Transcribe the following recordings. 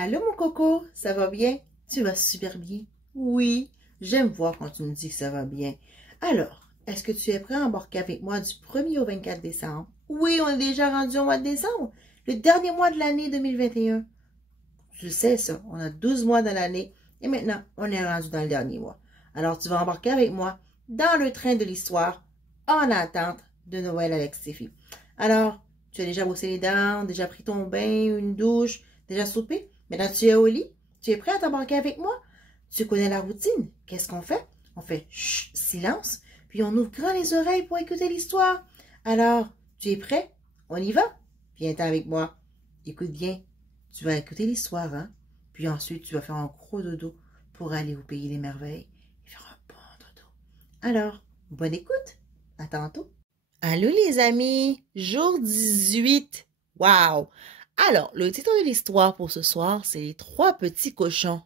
Allô mon coco, ça va bien? Tu vas super bien? Oui, j'aime voir quand tu me dis que ça va bien. Alors, est-ce que tu es prêt à embarquer avec moi du 1er au 24 décembre? Oui, on est déjà rendu au mois de décembre, le dernier mois de l'année 2021. Je sais ça, on a 12 mois dans l'année et maintenant, on est rendu dans le dernier mois. Alors, tu vas embarquer avec moi dans le train de l'histoire en attente de Noël avec Stéphie. Alors, tu as déjà brossé les dents, déjà pris ton bain, une douche, déjà soupé? Maintenant, tu es au lit? Tu es prêt à t'embarquer avec moi? Tu connais la routine. Qu'est-ce qu'on fait? On fait chut, silence, puis on ouvre grand les oreilles pour écouter l'histoire. Alors, tu es prêt? On y va? Viens-t'en avec moi. Écoute bien. Tu vas écouter l'histoire, hein? Puis ensuite, tu vas faire un gros dodo pour aller au pays des merveilles et faire un bon dodo. Alors, bonne écoute. À tantôt. Allô les amis, jour 18. Wow! Alors, le titre de l'histoire pour ce soir, c'est Les trois petits cochons.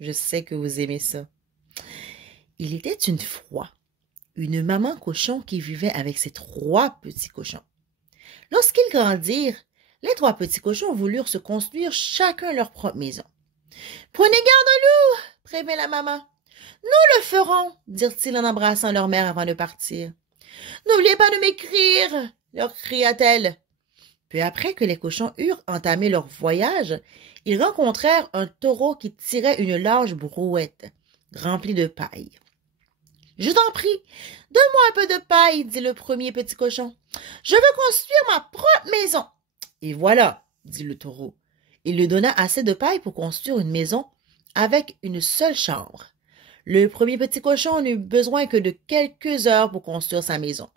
Je sais que vous aimez ça. Il était une fois une maman cochon qui vivait avec ses trois petits cochons. Lorsqu'ils grandirent, les trois petits cochons voulurent se construire chacun leur propre maison. « Prenez garde, loup !» prévint la maman. « Nous le ferons !» dirent-ils en embrassant leur mère avant de partir. « N'oubliez pas de m'écrire !» leur cria-t-elle. Peu après que les cochons eurent entamé leur voyage, ils rencontrèrent un taureau qui tirait une large brouette remplie de paille. « Je t'en prie, donne-moi un peu de paille, dit le premier petit cochon. Je veux construire ma propre maison. Et voilà, dit le taureau. Il lui donna assez de paille pour construire une maison avec une seule chambre. Le premier petit cochon n'eut besoin que de quelques heures pour construire sa maison,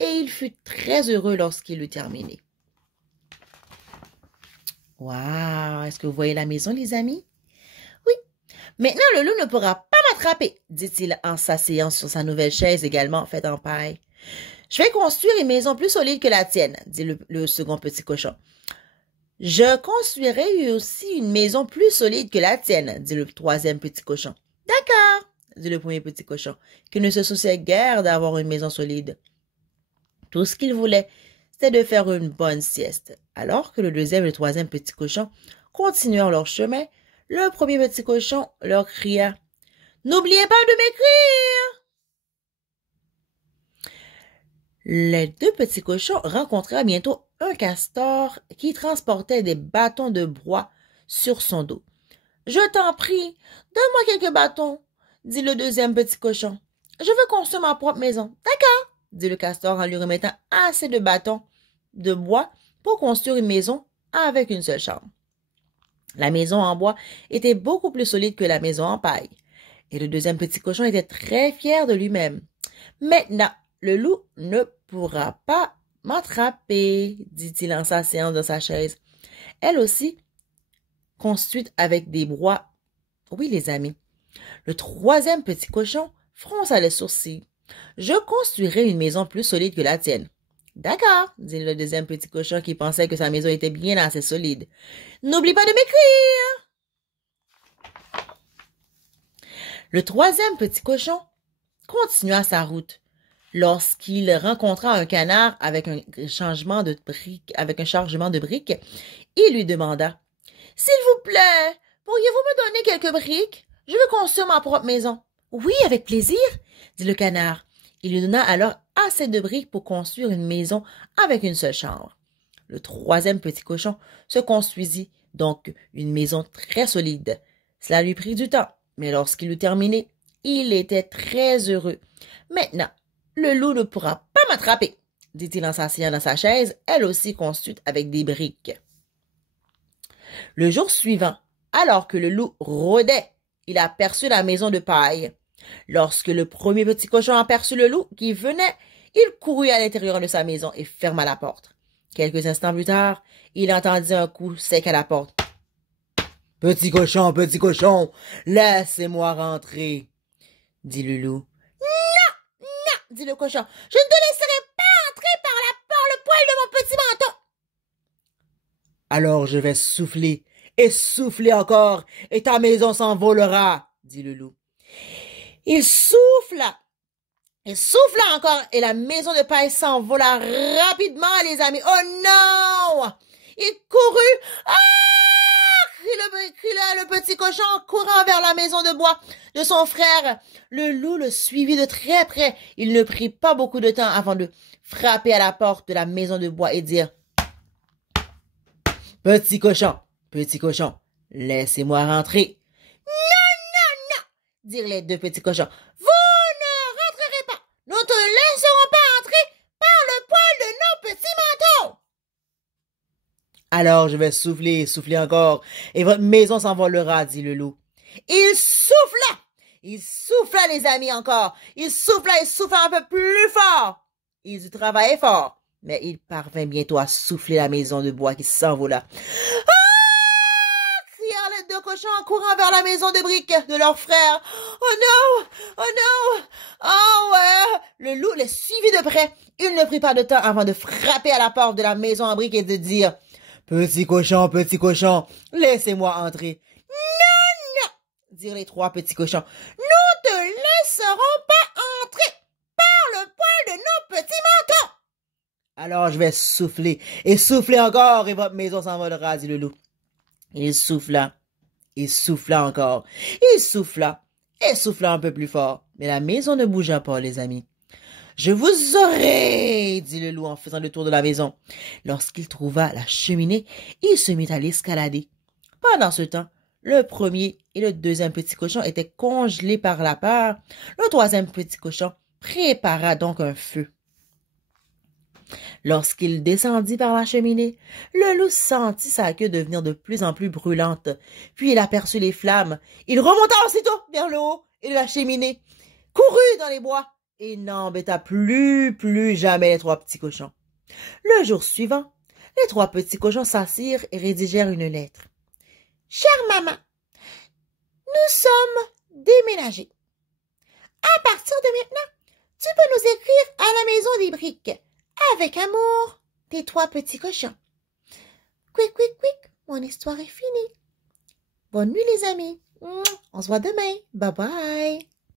et il fut très heureux lorsqu'il eut terminé. Wow, est-ce que vous voyez la maison, les amis? Oui. Maintenant, le loup ne pourra pas m'attraper, dit-il en s'asseyant sur sa nouvelle chaise également faite en paille. Je vais construire une maison plus solide que la tienne, dit le second petit cochon. Je construirai aussi une maison plus solide que la tienne, dit le troisième petit cochon. D'accord, dit le premier petit cochon, qui ne se souciait guère d'avoir une maison solide. Tout ce qu'il voulait, c'était de faire une bonne sieste. Alors que le deuxième et le troisième petit cochon continuèrent leur chemin, le premier petit cochon leur cria « N'oubliez pas de m'écrire !» Les deux petits cochons rencontrèrent bientôt un castor qui transportait des bâtons de bois sur son dos. « Je t'en prie, donne-moi quelques bâtons, » dit le deuxième petit cochon. « Je veux construire ma propre maison. »« D'accord, » dit le castor en lui remettant assez de bâtons de bois pour construire une maison avec une seule chambre. La maison en bois était beaucoup plus solide que la maison en paille, et le deuxième petit cochon était très fier de lui-même. « Maintenant, le loup ne pourra pas m'attraper, dit-il en s'asseyant dans sa chaise. Elle aussi, construite avec des bois. Oui, les amis. Le troisième petit cochon fronça les sourcils. Je construirai une maison plus solide que la tienne. D'accord, dit le deuxième petit cochon qui pensait que sa maison était bien assez solide. N'oublie pas de m'écrire. Le troisième petit cochon continua sa route. Lorsqu'il rencontra un canard avec un chargement de briques, il lui demanda « S'il vous plaît, pourriez-vous me donner quelques briques? Je veux construire ma propre maison. »« Oui, avec plaisir, » dit le canard. Il lui donna alors assez de briques pour construire une maison avec une seule chambre. Le troisième petit cochon se construisit donc une maison très solide. Cela lui prit du temps, mais lorsqu'il eut terminé, il était très heureux. Maintenant, le loup ne pourra pas m'attraper, dit-il en s'asseyant dans sa chaise, elle aussi construite avec des briques. Le jour suivant, alors que le loup rôdait, il aperçut la maison de paille. Lorsque le premier petit cochon aperçut le loup qui venait, il courut à l'intérieur de sa maison et ferma la porte. Quelques instants plus tard, il entendit un coup sec à la porte. « Petit cochon, laissez-moi rentrer, » dit le loup. Dit le cochon, « Je ne te laisserai pas entrer par le poil de mon petit menton. »« Alors je vais souffler, et souffler encore, et ta maison s'envolera, » dit le loup. Il souffla encore, et la maison de paille s'envola rapidement, les amis. « Oh non !» Il courut, « Ah !» cria le petit cochon en courant vers la maison de bois de son frère. Le loup le suivit de très près. Il ne prit pas beaucoup de temps avant de frapper à la porte de la maison de bois et dire « Petit cochon, laissez-moi rentrer. » « Non, dirent les deux petits cochons. « Vous ne rentrerez pas. Nous ne te laisserons pas entrer par le poil de nos petits manteaux. » Alors je vais souffler encore, et votre maison s'envolera, dit le loup. Il souffla les amis encore. Il souffla un peu plus fort. Il dut travailler fort, mais il parvint bientôt à souffler la maison de bois qui s'envola. Crièrent les deux cochons en courant vers la maison de briques de leur frère. Oh non, oh ouais. Le loup les suivit de près. Il ne prit pas de temps avant de frapper à la porte de la maison en briques et de dire « Petit cochon, laissez-moi entrer. » Non, dirent les trois petits cochons. Nous te laisserons pas entrer par le poil de nos petits manteaux. Alors je vais souffler et souffler encore et votre maison s'envolera, dit le loup. Il souffla encore. Il souffla et souffla un peu plus fort. Mais la maison ne bougea pas, les amis. Je vous aurai, dit le loup en faisant le tour de la maison. Lorsqu'il trouva la cheminée, il se mit à l'escalader. Pendant ce temps, le premier et le deuxième petit cochon étaient congelés par la peur. Le troisième petit cochon prépara donc un feu. Lorsqu'il descendit par la cheminée, le loup sentit sa queue devenir de plus en plus brûlante. Puis il aperçut les flammes. Il remonta aussitôt vers le haut et de la cheminée, courut dans les bois et n'embêta plus jamais les trois petits cochons. Le jour suivant, les trois petits cochons s'assirent et rédigèrent une lettre. « Chère maman, nous sommes déménagés. À partir de maintenant, tu peux nous écrire à la maison des briques. Avec amour, tes trois petits cochons. Quick, mon histoire est finie. Bonne nuit les amis. On se voit demain. Bye bye.